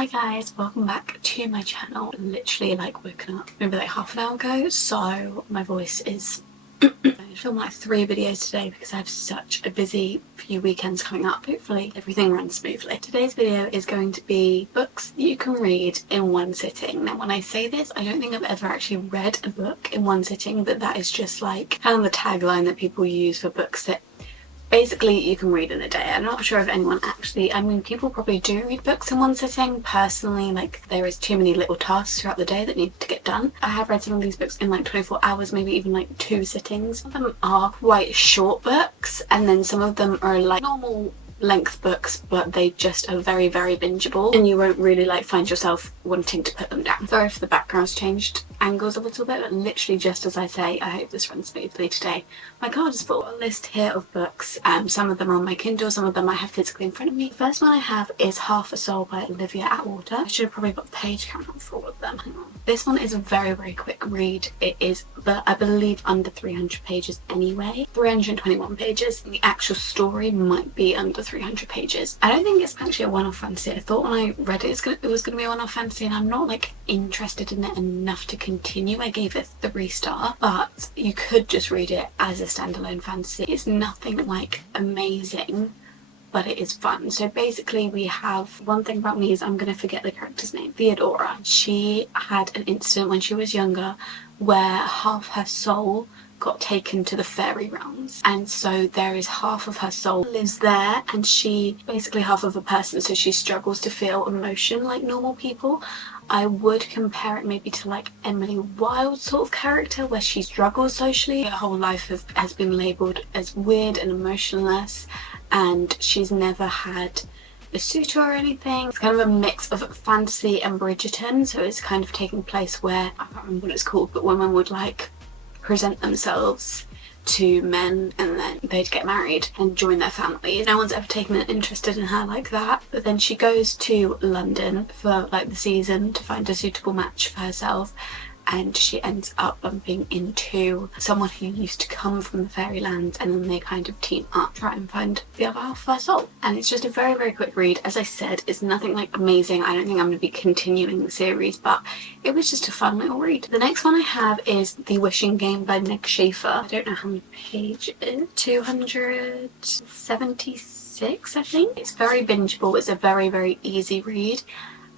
Hi guys, welcome back to my channel. Literally woken up maybe half an hour ago, so my voice is I'm going to film 3 videos today because I have such a busy few weekends coming up. Hopefully everything runs smoothly. Today's video is going to be books that you can read in one sitting. Now when I say this, I don't think I've ever actually read a book in one sitting, but that is just kind of the tagline that people use for books that basically you can read in a day. I'm not sure if anyone actually, people probably do read books in one sitting. Personally, there is too many little tasks throughout the day that need to get done. I have read some of these books in 24 hours, maybe even 2 sittings. Some of them are quite short books, and then some of them are normal length books, but they just are very, very bingeable, and you won't really find yourself wanting to put them down. Sorry if the background's changed angles a little bit, but literally just as I say, I hope this runs smoothly today. My card is full. A list here of books. Some of them are on my Kindle, some of them I have physically in front of me. The first one I have is Half a Soul by Olivia Atwater. I should have probably got the page count up for all of them. Hang on. This one is a very, very quick read. It is, but I believe under 300 pages anyway. 321 pages. The actual story might be under 300 pages. I don't think it's actually a one-off fantasy. I thought when I read it, it was going to be a one-off fantasy, and I'm not interested in it enough to continue. I gave it 3 stars, but you could just read it as a standalone fantasy. It's nothing amazing, but it is fun. So basically we have, one thing about me is I'm going to forget the character's name. Theodora. She had an incident when she was younger where half her soul got taken to the fairy realms, and so there is half of her soul lives there, and she basically half of a person, so she struggles to feel emotion like normal people. I would compare it maybe to Emily Wilde sort of character, where she struggles socially. Her whole life has been labelled as weird and emotionless, and she's never had a suitor or anything. It's kind of a mix of fantasy and Bridgerton, so it's kind of taking place where, I can't remember what it's called, but women would present themselves to men and then they'd get married and join their family. No one's ever taken an interest in her like that, but then she goes to London for the season to find a suitable match for herself, and she ends up bumping into someone who used to come from the fairyland, and then they kind of team up, try and find the other half of her soul. And it's just a very, very quick read. As I said, it's nothing amazing. I don't think I'm going to be continuing the series, but it was just a fun little read. The next one I have is The Wishing Game by Nick Schaefer. I don't know how many pages it is. 276, I think. It's very bingeable. It's a very, very easy read.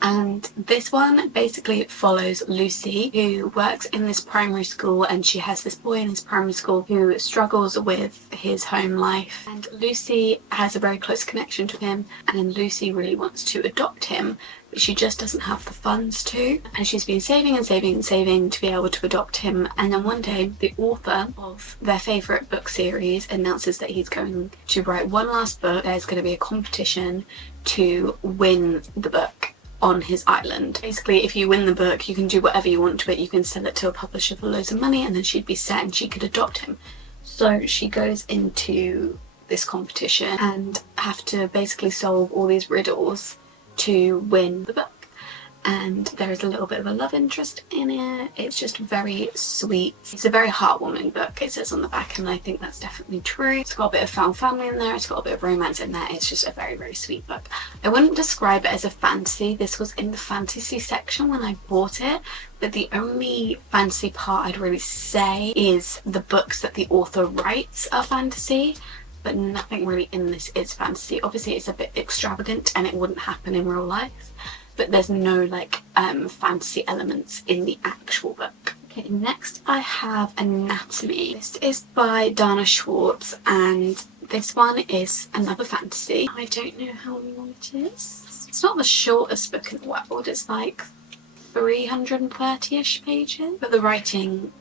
And this one basically follows Lucy, who works in this primary school, and she has this boy in this primary school who struggles with his home life, and Lucy has a very close connection to him, and Lucy really wants to adopt him, but she just doesn't have the funds to, and she's been saving and saving and saving to be able to adopt him. And then one day the author of their favourite book series announces that he's going to write one last book. There's going to be a competition to win the book on his island. Basically, if you win the book, you can do whatever you want to it. You can sell it to a publisher for loads of money, and then she'd be set and she could adopt him. So she goes into this competition and have to basically solve all these riddles to win the book. And there is a little bit of a love interest in it. It's just very sweet. It's a very heartwarming book, it says on the back, and I think that's definitely true. It's got a bit of found family in there, it's got a bit of romance in there. It's just a very, very sweet book. I wouldn't describe it as a fantasy. This was in the fantasy section when I bought it, but the only fantasy part I'd really say is the books that the author writes are fantasy, but nothing really in this is fantasy. Obviously it's a bit extravagant and it wouldn't happen in real life, but there's no fantasy elements in the actual book. Okay, next I have Anatomy. This is by Dana Schwartz, and this one is another fantasy. I don't know how long it is. It's not the shortest book in the world. It's 330-ish pages, but the writing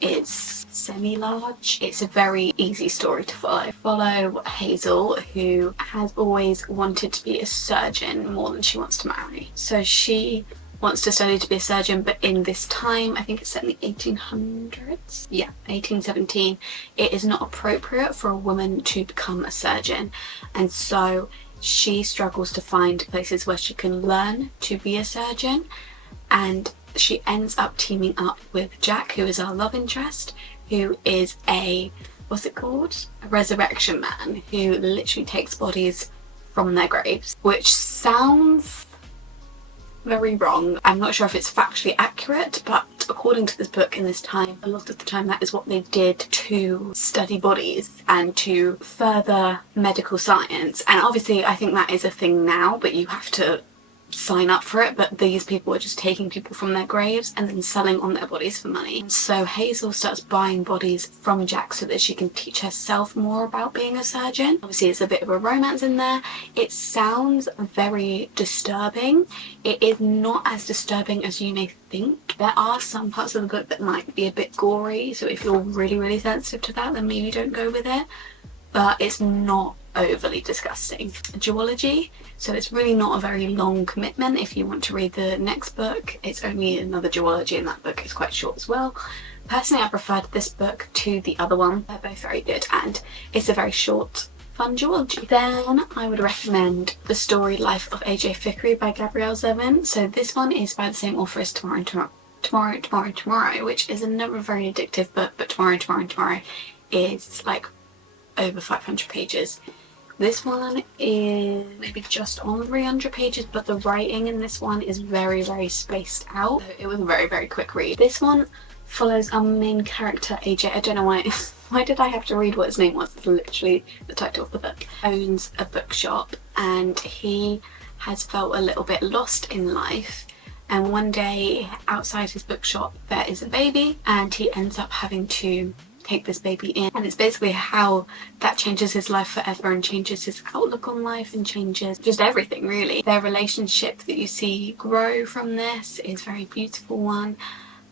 is semi-large. It's a very easy story to follow. Follow Hazel, who has always wanted to be a surgeon more than she wants to marry. So she wants to study to be a surgeon, but in this time, I think it's set in the 1800s. Yeah, 1817. It is not appropriate for a woman to become a surgeon, and so she struggles to find places where she can learn to be a surgeon, and she ends up teaming up with Jack, who is our love interest, who is a resurrection man, who literally takes bodies from their graves, which sounds very wrong. I'm not sure if it's factually accurate, but according to this book in this time, a lot of the time that is what they did to study bodies and to further medical science. And obviously I think that is a thing now, but you have to sign up for it. But these people are just taking people from their graves and then selling on their bodies for money. And so Hazel starts buying bodies from Jack so that she can teach herself more about being a surgeon. Obviously it's a bit of a romance in there. It sounds very disturbing. It is not as disturbing as you may think. There are some parts of the book that might be a bit gory, so if you're really sensitive to that, then maybe don't go with it. But it's not overly disgusting. Duology, so it's really not a very long commitment. If you want to read the next book, it's only another duology, and that book is quite short as well. Personally, I preferred this book to the other one. They're both very good, and it's a very short, fun duology. Then I would recommend The Story Life of A.J. Thickery by Gabrielle Zevin. So this one is by the same author as Tomorrow, which is another very addictive book, but Tomorrow is like over 500 pages. This one is maybe just on 300 pages, but the writing in this one is very spaced out. So it was a very quick read. This one follows our main character AJ. I don't know why why did I have to read what his name was? It's literally the title of the book. Owns a bookshop and he has felt a little bit lost in life, and one day outside his bookshop there is a baby and he ends up having to take this baby in, and it's basically how that changes his life forever and changes his outlook on life and changes just everything really. Their relationship that you see grow from this is a very beautiful one,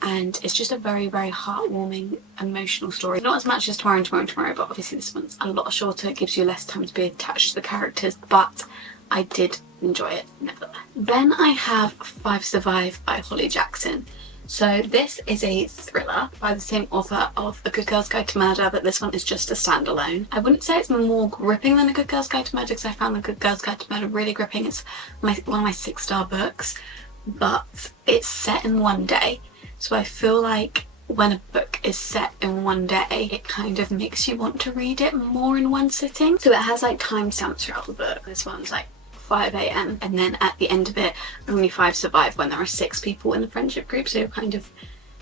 and it's just a very heartwarming, emotional story. Not as much as Tomorrow, but obviously this one's a lot shorter. It gives you less time to be attached to the characters, but I did enjoy it nevertheless. Then I have 5 Survive by Holly Jackson. So this is a thriller by the same author of A Good Girl's Guide to Murder, but this one is just a standalone. I wouldn't say it's more gripping than A Good Girl's Guide to Murder because I found A Good Girl's Guide to Murder really gripping. It's one of my 6-star books, but it's set in one day. So I feel like when a book is set in one day, it kind of makes you want to read it more in one sitting. So it has like timestamps throughout the book. This one's like 5 AM and then at the end of it only 5 survive when there are 6 people in the friendship group, so you're kind of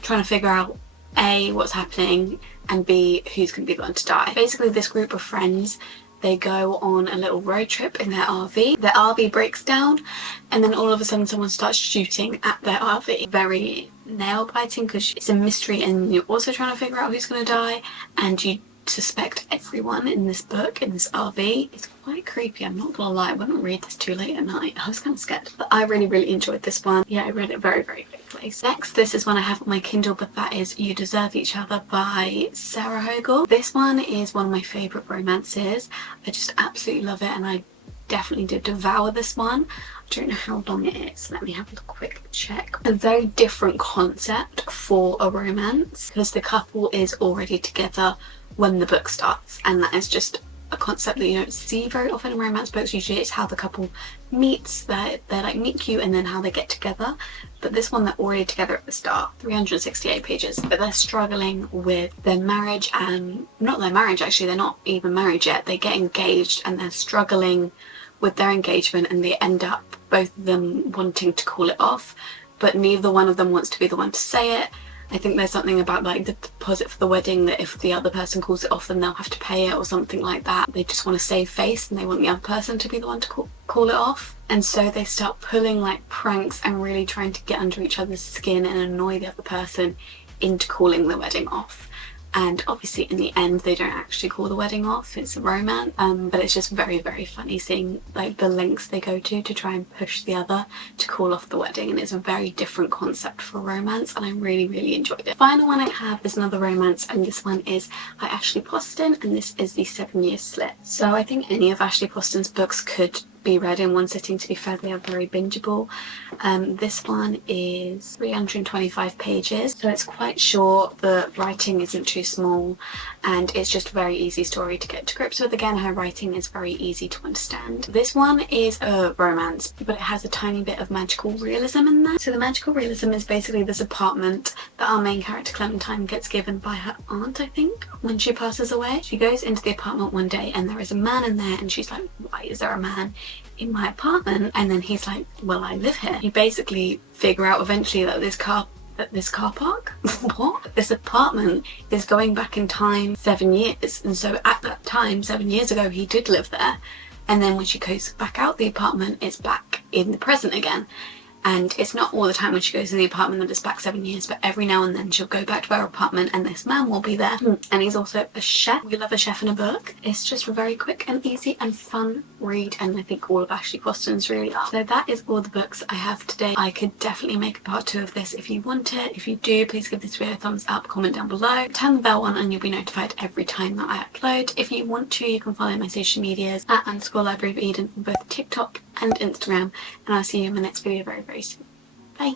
trying to figure out A, what's happening, and B, who's going to be the one to die. Basically this group of friends, they go on a little road trip in their RV. Their RV breaks down and then all of a sudden someone starts shooting at their RV. Very nail biting because it's a mystery and you're also trying to figure out who's going to die, and you suspect everyone in this book, in this RV. It's quite creepy, I'm not gonna lie. I wouldn't read this too late at night. I was kind of scared, but I really enjoyed this one. Yeah, I read it very quickly. Next, this is one I have on my Kindle, but that is You Deserve Each Other by Sarah Hogle. This one is one of my favourite romances. I just absolutely love it, and I definitely did devour this one. I don't know how long it is. Let me have a quick check. A very different concept for a romance because the couple is already together when the book starts, and that is just a concept that you don't see very often in romance books. Usually it's how the couple meets, they're like meet cute, and then how they get together. But this one, they're already together at the start. 368 pages, but they're struggling with their marriage, and not their marriage actually, they're not even married yet. They get engaged and they're struggling with their engagement, and they end up both of them wanting to call it off, but neither one of them wants to be the one to say it. I think there's something about like the deposit for the wedding that if the other person calls it off then they'll have to pay it or something like that. They just want to save face and they want the other person to be the one to call it off. And so they start pulling like pranks and really trying to get under each other's skin and annoy the other person into calling the wedding off. And obviously in the end they don't actually call the wedding off, it's a romance, but it's just very funny seeing like the lengths they go to try and push the other to call off the wedding, and it's a very different concept for romance, and I really enjoyed it. The final one I have is another romance, and this one is by Ashley Poston, and this is The 7 Year Slit. So I think any of Ashley Poston's books could be read in one sitting. To be fair, they are very bingeable. This one is 325 pages, so it's quite short. The writing isn't too small, and it's just a very easy story to get to grips with. Again, her writing is very easy to understand. This one is a romance, but it has a tiny bit of magical realism in there. So the magical realism is basically this apartment that our main character Clementine gets given by her aunt, I think, when she passes away. She goes into the apartment one day and there is a man in there, and she's like, why is there a man in my apartment, and then he's like, well, I live here. You basically figure out eventually that this car park what, this apartment is going back in time 7 years, and so at that time 7 years ago he did live there, and then when she goes back out the apartment it's back in the present again. And it's not all the time when she goes in the apartment that it's back 7 years, but every now and then she'll go back to her apartment and this man will be there. And he's also a chef. We love a chef in a book. It's just a very quick and easy and fun read, and I think all of Ashley Boston's really are. So that is all the books I have today. I could definitely make a part 2 of this if you want it. If you do, please give this video a thumbs up, comment down below, turn the bell on, and you'll be notified every time that I upload. If you want to, you can follow my social medias at _libraryofeden on both TikTok and Instagram, and I'll see you in my next video very, very soon. Bye!